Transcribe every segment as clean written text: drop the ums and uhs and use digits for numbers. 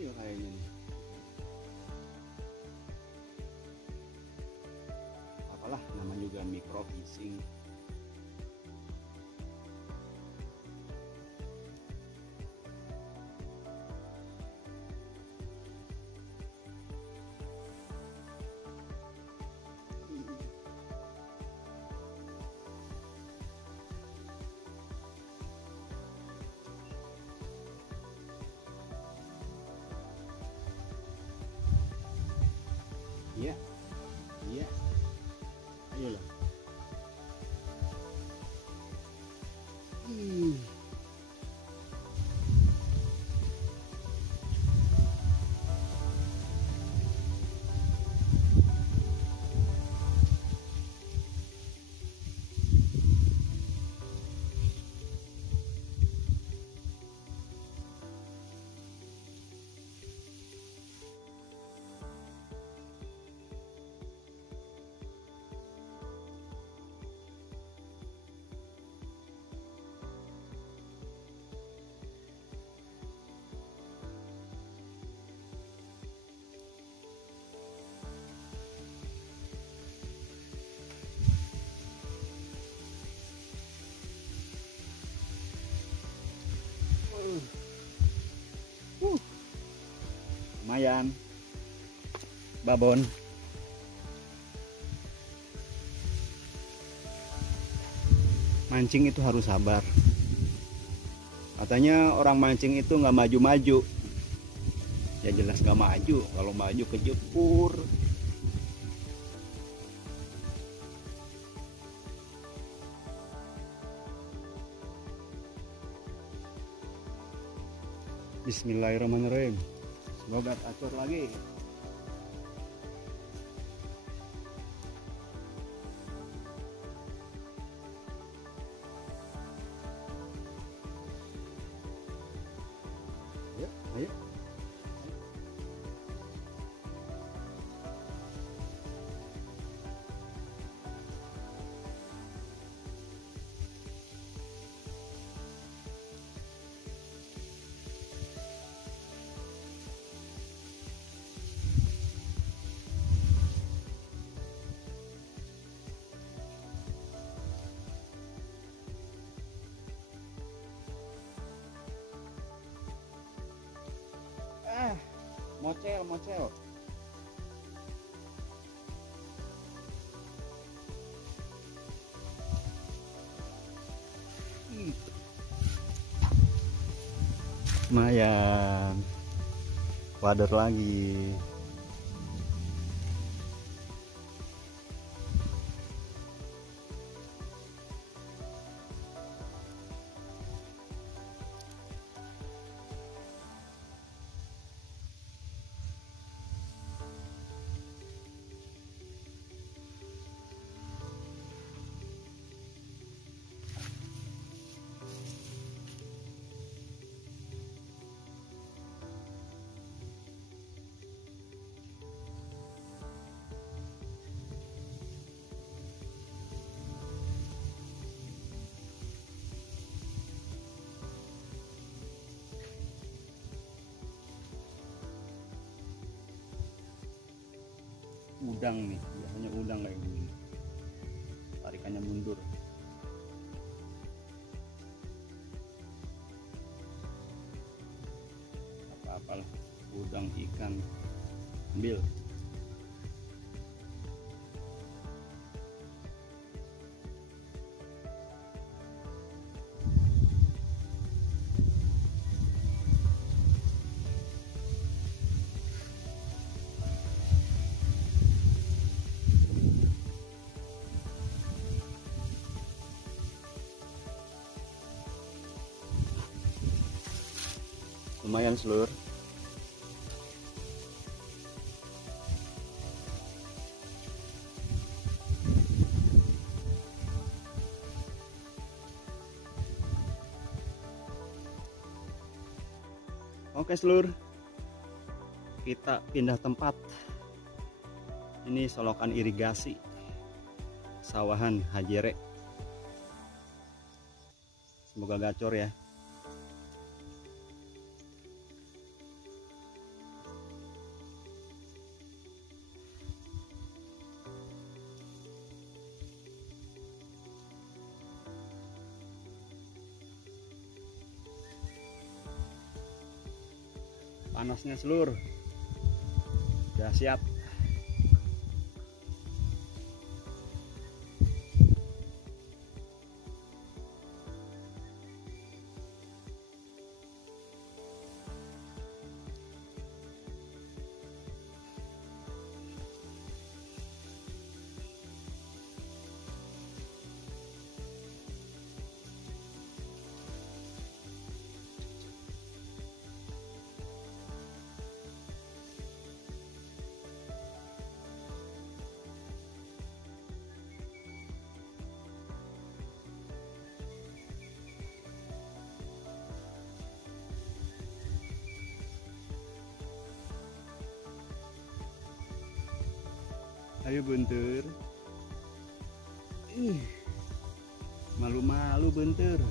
kecil kayaknya nih. Apalah, namanya juga micro fishing. Iya, iya, ayolah. Lumayan, babon. Mancing itu harus sabar. Katanya orang mancing itu nggak maju-maju. Ya jelas nggak maju. Kalau maju kejepur. Bismillahirrahmanirrahim. Semoga atur lagi. Ayo, ayo. Mocel, mocel. Lumayan. Wader lagi. Udang nih, biasanya udang kayak gini. Tarikannya mundur. Apa-apalah, udang, ikan, ambil. Lumayan seluruh. Oke seluruh, kita pindah tempat. Ini solokan irigasi sawahan Hajere. Semoga gacor ya. Panasnya seluruh. Sudah siap. Ayo bentur. Malu-malu bentur.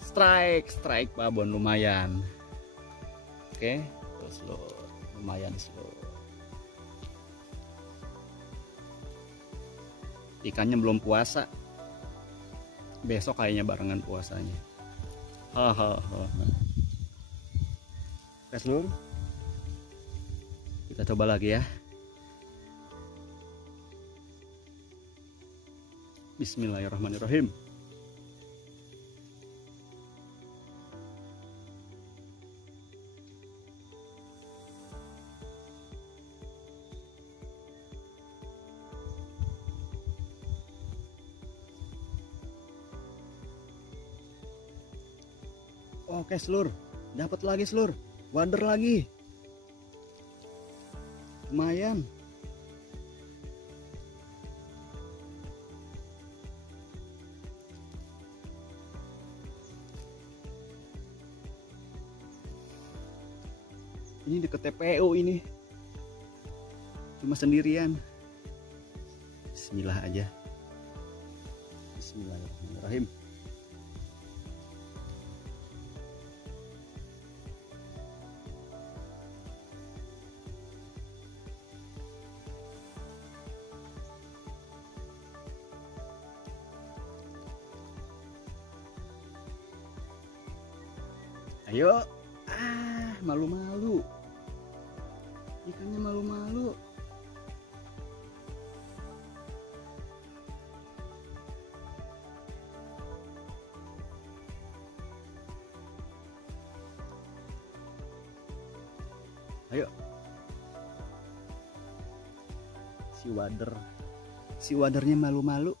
Strike babon lumayan. Oke, slow. Lumayan slow. Ikannya belum puasa. Besok kayaknya barengan puasanya. Hahaha. Oke seluruh, kita coba lagi ya. Bismillahirrahmanirrahim. Oke seluruh, dapat lagi seluruh. Wader lagi. Lumayan. Ini deket TPU ini. Cuma sendirian. Bismillah aja. Bismillahirrahmanirrahim. Ayo, malu-malu. Ikannya malu-malu. Ayo. Si wadernya malu-malu.